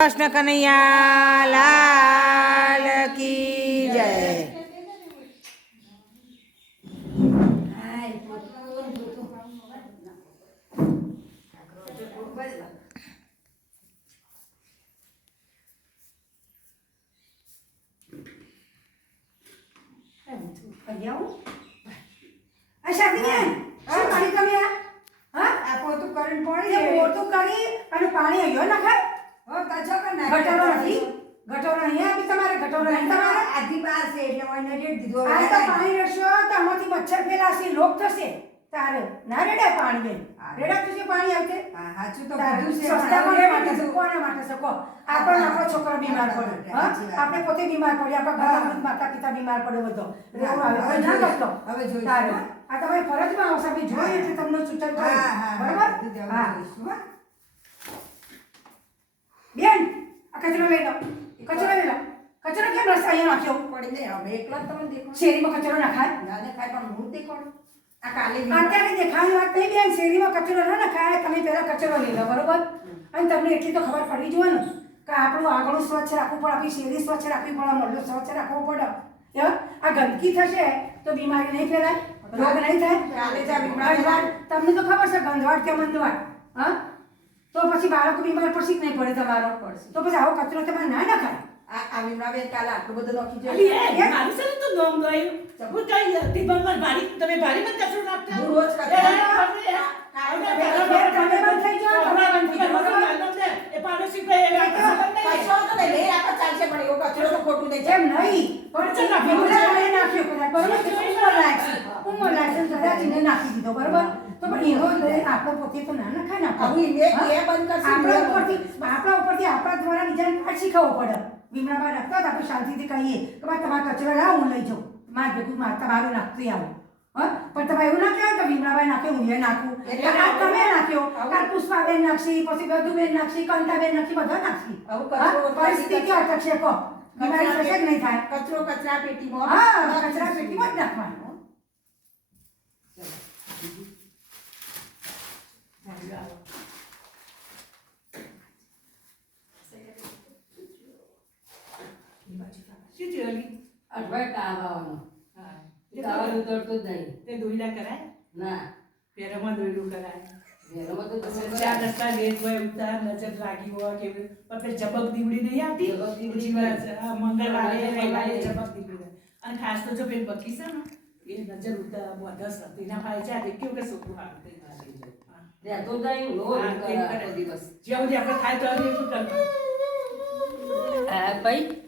કૃષ્ણ કનૈયા લાલ કી જય. અચ્છા બેન શું કરી તમે આ હા. આ પોતું કરીને જાય. મોટું કરી અને પાણી અહીંયા નખાય કર. ગટોરો નથી ગટોરો અહીંયા આપી તમારે ગટોરો નહીં તમારે આધી બાર છે એટલે મને રેડ દીધો આ તો પાણી રેડશો તો આમાંથી મચ્છર ફેલાશે લોક થશે તારે ના રેડે પાણી બેન રેડા થશે પાણી આવતે હા, સાચું તો બધું છે સસ્તા પણ કોને હવે માટે છે? કીધું. કોના માટે શકો કહો. આપણો છોકરો બીમાર પડે હા? આપણે પોતે બીમાર પડીએ આપણા ઘરના માતા પિતા બીમાર પડે બધો રહેવું આવે. ના કરતો. હવે જોઈ તારે. આ તમારી ફરજમાં આવશે આપણે જોઈએ એટલે તમને સૂચન હા. હા, હા, બરાબર હા બેન કચરો લઈ લો. કચરો લઈ લો. કચરો કેમ રસ્તા અહીંયા નાખ્યો? પડી જાય. હવે એકલા તમને દેખાડું. શેરીમાં કચરો નાખાય ના દેખાય પણ હું દેખાડું. આ કાલે અત્યારે દેખાવાની વાત નહીં બેન. શેરીમાં કચરો ના નખાય. તમે પહેલાં કચરો લઈ લો બરોબર? અને તમને એટલી તો ખબર પડવી જોઈએ ને કે આપણું આગળનું સ્વચ્છ રાખવું પડે આપણી શેરી સ્વચ્છ રાખવી પડે મોઢું સ્વચ્છ રાખવો પડે? આ ગંદકી થશે તો બીમારી નહીં ફેલાય રોગ નહીં થાય. તમને તો ખબર છે ગંધવાડ કે મંદવાડ હા? તો પછી બાળકો બીમાર પડશે કે નહીં પડે તમારો? પડશે. તો પછી આવો કચરો તમારે ના નખાય? આ આ વિમળાબેન કાલે આટલું બધું લખી અલી, જોયું. એ મારી સાથે તો નોમ ગયું. હું કઈ મારી ભારી- તમે ભારી મત કચરો નાખતા? હું? રોજ કચરો. નાખું. નાખો. નાખી દીધો બરોબર? તો પણ એનો આપણો પોતે તો ના નખાય ને આપણા. ઉપરથી આપણા ઉપરથી આપણા દ્વારા બીજાને પાઠ શીખવવો પડે. ભીમડામાં રાખતા તો આપણે શાંતિથી કહીએ કે ભાઈ તમારા કચરો લાવો હું લઈ જાઉં. માર ભેગું માર તમારું નાખતી આવું. પણ તમે એવું ના કહેવાય કે હું એ નાખું. આ તમે નાખ્યો. કાલ પુષ્પાબેન નાખશી પછી બધુબેન નાખશી કંતાબેન નાખી બધા નાખશી. પરિસ્થિતિ અટકશે કહો. બીમારી થશે કે નહીં થાય? કચરો કચરા પેટીમાં હા કચરા પેટીમાં જ નાખવાનો શું થયું અલી? અઠવાડિયે તાવ આવવાનો હા. તાવ ઉતરતો જ નહીં તે દોયડા કરાય ના પેરામાં દોયડું કરાય ઘેરમાં તો તમે ચાર રસ્તા લેટ હોય ઉતાર નજર લાગી હોય કે પછી ઝબક દીવડી નહીં. આવતી? ઝબક દીવડી બીજી વાર હા, મંગળવારે મંગળવારે રવિવારે ઝબક દીવડી હોય. અને ખાસ તો જો પેલી બકી છે ને એ નજર ઉતર વધસ હતી ના ભાઈ ચાલે કેવું કે છોકરું હારું થઈ જાય. જ નહીં રોજ હા, કરે. દિવસ. જ્યાં સુધી આપણે ખાય તો ભાઈ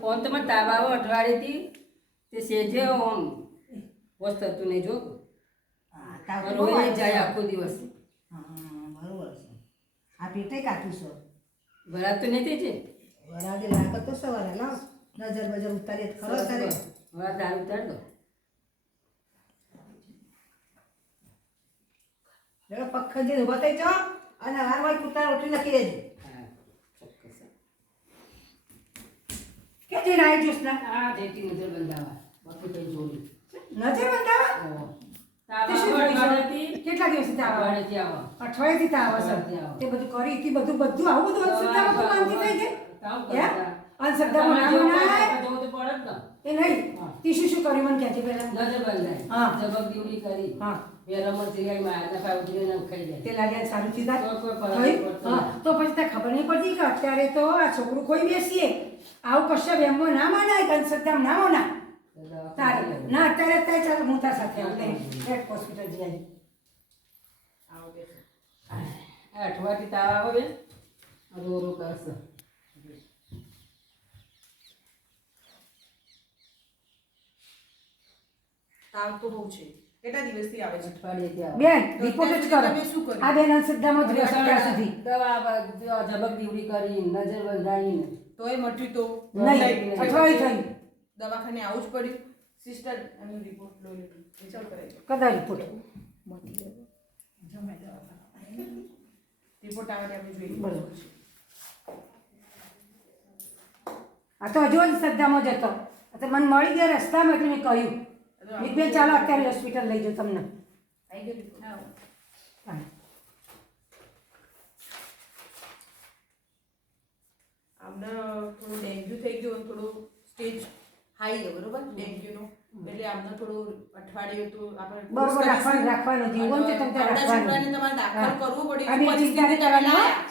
ફોન મને તાવ આવો અઠવાડિયેથી તે સેજે ઓમ. વસ્ત થતું નહીં જો. રોઈ જાય આખો દિવસ. હા, બરોબર છે. આ પેટે કાઢું તો નહીં છે વરાદે લાગત તો સવારે. લાવ. નજર બજર ઉતારીએ તો ખરો તારે વરાદ દાળ ઉતાર દો જરા પખંડી ઊભા થઈ જાઓ. અને હાર વાર કૂતરા રોટલી નાખી દેજો હા ચોક્કસ કે જે નાઈ જ્યુસ ના. હા ટેટી નજર બંધાવા. બાકી કઈ જોડી નજર બંધાવા? આવો કેટલા દિવસથી તાવ આવે આવો. અઠવાડિયેથી તાવ આવે આવે. તે બધું કરી હતી બધું બધું આવું બધું અંધશ્રદ્ધામાં તો થઈ તાવ અંધશ્રદ્ધામાં ના મનાય. એ નહીં. તી શું શું કર્યું? મને કહેતી પહેલા. નજર બંધાય. હા. જબક દીવડી કરી. હા. તે પછી ત્યાં ખબર નહીં પડતી કે અત્યારે તો આ છોકરું કોઈ બેસીએ. આવું કશે વેમમાં ના માનાય અંધશ્રદ્ધામાં ના મનાય. તારે. ના અત્યારે અત્યારે ચાલો હું તાર સાથે રેડ હોસ્પિટલ જઈ આવી આ અઠવાડિયે તાવ આવે. બેન? આ રો રો કરશે. તાવ તો બહુ છે. કેટલા દિવસથી આવે છે? બેન રિપોર્ટ જ કરો. શું આ બેન અંધશ્રદ્ધામાં જ અત્યાર સુધી. દવા ઝબક દીવડી કરી નજર બંધાઈને. તોય મટ્યું તો નહીં અઠવાડિયું થયું દવાખાને આવું જ પડ્યું. સિસ્ટર એનું રિપોર્ટ લઈ રિઝલ્ટ કરાવી કદા રિપોર્ટ રિપોર્ટ આવે આપણે જોઈએ. બરોબર. આ તો હજુ જ શ્રદ્ધામાં જ હતો. તો મને મળી ગયા રસ્તામાં એટલે મેં કહ્યું. મેં ચાલો અત્યારે હોસ્પિટલ લઈ જાઓ તમને. આમને? થોડું ડેન્ગ્યુ થઈ ગયું થોડું સ્ટેજ હાઈ છે બરોબર? ડેન્ગ્યુનું એટલે આમને થોડું અઠવાડિયું તો આપણે બરોબર રાખવાનું રાખવાનું જીવન છે તમે રાખવાનું. તમારે દાખલ કરવું પડ્યું.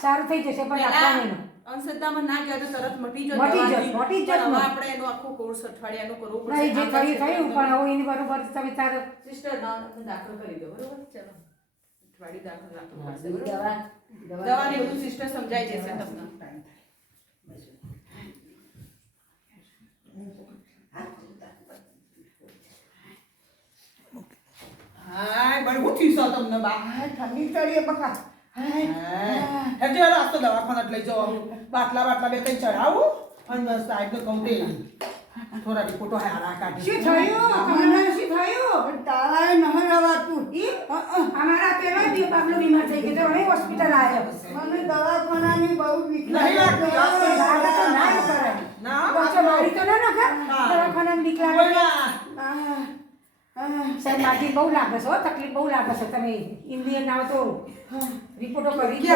સારું થઈ જશે પણ રાખવાનું. અંધશ્રદ્ધામાં ના ગયા તો તરત મટી જાય મટી જાય, મટી હવે આપણે એનો આખો કોર્સ અઠવાડિયાનો કરવો પડશે. જે કરી થયું પણ હવે એની બરોબર તમે તાર સિસ્ટર દાખલ કરી દો બરોબર? ચલો. અઠવાડિયું દાખલ બરોબર? દવા દવા ને બધું સિસ્ટર સમજાઈ જશે તમને. હાય બળ હું થયું તમને બા. ઠંડી ચડીએ બકા. હેજો આજ તો દવાખાના લઈ જાઓ બાટલા બાટલા બે કઈ ચડાવું અને સાહેબ ને કહું તે થોડા રિપોર્ટો હારા કાઢી. શું થયું? તમને શું થયું? નહર રવાતું. ઈ અમારા પેલો બી બાબલો બીમાર થઈ ગયો તો હવે હોસ્પિટલ આવ્યો મને દવાખાનાની બહુ બીક નહીં લાગતી, આ તો ના કરે. ના પાછો મારી તો ના નાખે. હા. દવાખાનામાં સાહેબ માજી બહુ લાગે છે તકલીફ બહુ લાગે છે તમે ઇન્ડિયન આવો તો રિપોર્ટો કરી કે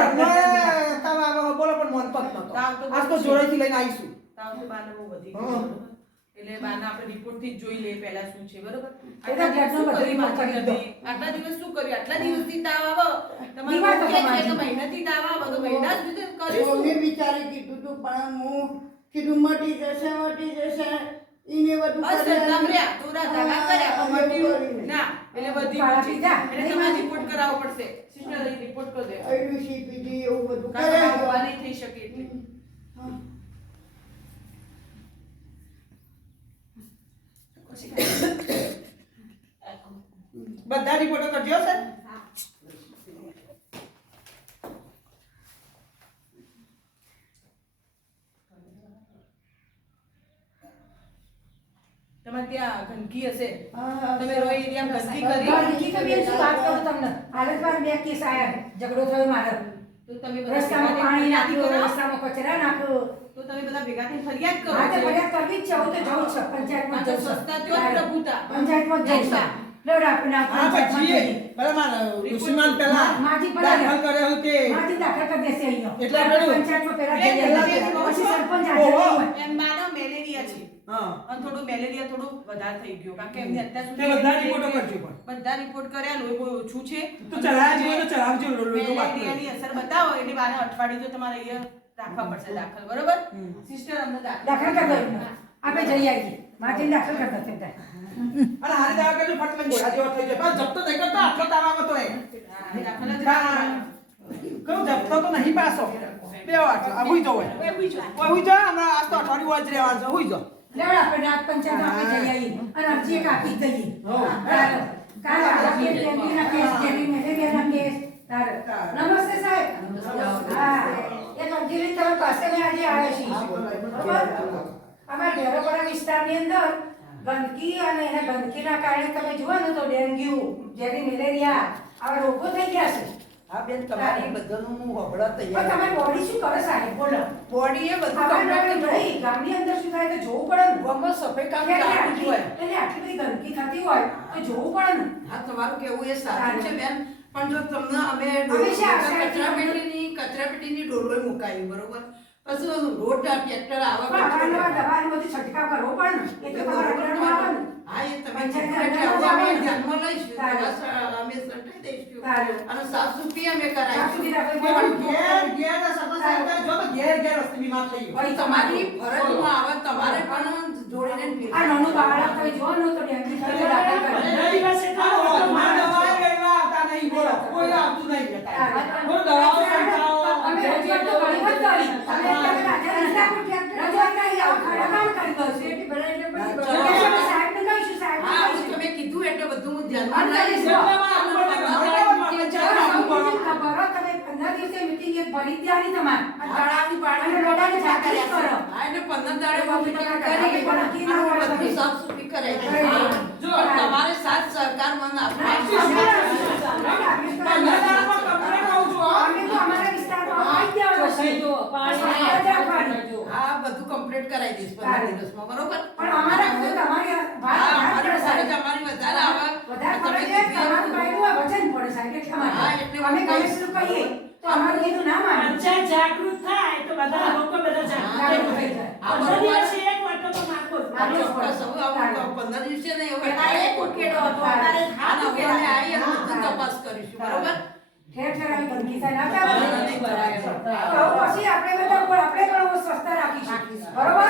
તમે હવે બોલો પણ મન તો નતો. આજ તો જોડેથી લઈને આવીશું. તાવ તો બાને બહુ વધી હા. ગયો. બરોબર? એટલે બાને આપણે રિપોર્ટથી જોઈ લઈએ પહેલા શું છે બરોબર? આટલા દિવસ શું કર્યું દો. આટલા દિવસ શું કર્યું? આટલા દિવસથી તાવ આવો. તમારે કે તાવ આવો. તો મહિના સુધી મેં કીધું તું પણ હું કીધું મટી જશે મટી જશે. ઈને બધું કર્યા. તોરા ધાગા કર્યા પણ મટ્યું ના એટલે બધી કાળા જા એટલે તમારે રિપોર્ટ કરાવવો પડશે. સિસ્ટર રિપોર્ટ કરી દે કર્યું. CPD એવું બધું કરે આવવાની થઈ શકે એટલે. બધા રિપોર્ટો કરજો સર તમારે ત્યાં ગંદકી હશે. તમે રોઈ એરિયામાં ગંદકી હા, કરી. નિકી તો બેન શું વાત કરું તમને? હાલત વાર બે કેસ આયા ઝઘડો થયો મારો. તો તમે રસ્તામાં પાણી નાખ્યું રસ્તામાં કચરા નાખ્યો. તો તમે બધા ભેગા થઈને ફરિયાદ કરો હા તો ફરિયાદ કરવી જ છે. હું તો જઉં છું. પંચાયતમાં જઉં છું. સસ્તા ત્યો પ્રભુતા. પંચાયતમાં જઉં છું. લેવડો આપણે પંચાયતમાં બરાબર ઋષિમાન પહેલા માજી પહેલા દાખલ કર્યો તે માથી દાખલ કરી દેશે અહીંયા. એટલે આપણે પંચાયતમાં પહેલા જઈએ. પછી સરપંચ હોય. એમ માનો. હા અને થોડું મેલેરિયા થોડું વધારે થઈ ગયો. કારણ કે એમને અત્યાર સુધી બધા રિપોર્ટ કરજો પણ. બધા રિપોર્ટ કર્યા લોહી બહુ ઓછું છે. તો ચલાવજો તો ચલાવજો. મેલેરિયાની અસર બતાવો એટલે બારે અઠવાડિયું તો તમારે અહીંયા રાખવા પડશે દાખલ બરોબર? સિસ્ટર અમને દાખલ કરી દો. આપણે જઈ આવીએ. માજીને દાખલ કરતા છે અને હારે દાવા કરજો ફટ લઈને ઘોડા જેવા થઈ જાય. પણ જપ્તો નહીં કરતા આટલો તાવ આવે તો એ. હા, દાખલ જ કહું જપ્તો તો નહીં પાસો બે વાર આ હુઈ જાઓ ઓય હુઈ જાઓ. હમણાં આજ તો અઠવાડિયું જ રહેવાનું છે. હુઈ જાઓ. લેવડો આપણે રાત પંચાયતમાં આપણે જઈ આવી અને અરજી એક આપી દઈએ કાલે આપણે ડેન્ગ્યુના કેસ, જેવી મેલેરિયાના કેસ. નમસ્તે સાહેબ. હા. એ લઈને તમે પાસે મેં આજે આવ્યા છીએ બરોબર? અમારા ડેરોપરા વિસ્તારની અંદર ગંદકી અને એના ગંદકીના કારણે તમે જુઓ ને તો ડેન્ગ્યુ જેવી મેલેરિયા આવા રોગો થઈ ગયા છે. હા બેન તમારી બધાનું હું હોબળા પણ તમારી બોડી શું કરે સાહેબ? બોલો. બોડી એ બધું અમારા નહીં, ગામની અંદર શું થાય? તો જોવું પડે ને. ગામમાં સફાઈ કામ એટલે ચાલુ જ આટલી હોય. એટલે આટલી બધી ગંદકી થતી હોય તો જોવું પડે ને. હા તમારું કેવું એ સાચું છે બેન. પણ જો તમને અમે કચરાપેટીની કચરાપેટીની ડોલોય મુકાવી બરોબર? પછી રોડ ટ્રેક્ટર આવે પણ દવાનું બધું છંટકાવ કરવો પડે ને. એ તો તમારા અગ્રણમાં આવે ને હા એ તમે પંચાયતના એટલે અગ્રણમાં અમે આવે ને. ધ્યાનમાં લઈશું સારું. દવા અમે સંટાઈ દઈશું સારું. અને સાફ સુફી અમે ત્યાં સુધી કરાવીશું આપણે પણ ઘેર ઘેર ના સરપંચ સાહેબ કહે, જો તો ઘેર ઘેર વસ્તુ બીમાર થઈ ગયો પણ તમારી ફરજમાં આવે તમારે પણ જોડીને આ નાનું બાળક તમે જુઓ ને તો ડેન્ગ્યુ થઈને દાખલ કરે. આ હોતમાં દવાએ લેવા આવતા નહીં, બોલો. કોઈ આવતું નહીં બેટા. બોલો, દવાઓ સંતાઓ. અમે રજૂઆત તો ઘણી વખત કરી. તમે અત્યારે રાજા રસ્તા પર રજૂઆત કરી આવો, ખરાબ કરી દો. શેઠી ભરાઈને પછી તો બરાબર. સાહેબને કહીશું, સાહેબને હા હું કહીશું. તમે કીધું એટલે બધું હું ધ્યાનમાં લઈશ. ખબર હો, તમે પંદર દિવસે મીટિંગ એક ભરી દેવાની તમારે. તળાવની પાણીની લોટાની જાગૃતિ કરો. એટલે પંદર દાડે હું કરી પણ કી ના હોય બધું સાફ સુફી કરી. જો તમારે સાથ સરકાર મને પાણી પણ કહીશું કહીએ. અમારું કીધું ના માને. પંચાયત જાગૃત થાય તો બધા લોકો બધા જાગૃત આપણું ચોક્કસ હવે આવું ચાલો. પંદર દિવસે નહીં હવે પેલા એક હતો. અત્યારે હાથ અને હવે ઉકેલાય. અમે આવીએ અને તપાસ કરીશું. બરોબર? ઠેર ઠેર આવી ગંદકી થાય. ના ચાલે. ને? નહીં બરાબર. તો પછી આપણે બધા પણ આપણે પણ સ્વચ્છતા રાખીશું. બરોબર?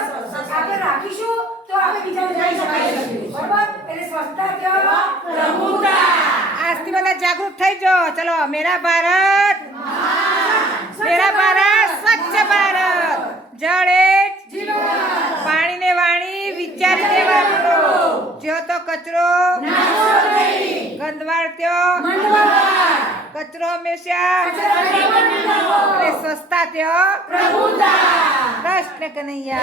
આપણે રાખીશું. તો આપણે બીજાને જઈ શકાય બરોબર? એટલે સ્વચ્છતા ત્યાં પ્રભુતા. આજથી બધા જાગૃત થઈ જાઓ ચલો, મેરા ભારત. મેરા ભારત, સ્વચ્છ ભારત. જળ એ પાણીને વાણી, વિચારીને વાપરો. જો તો કચરો. ગંદવાડ ત્યો. કચરો હંમેશા. અને સ્વસ્થતા ત્યો. કૃષ્ણ કનૈયા.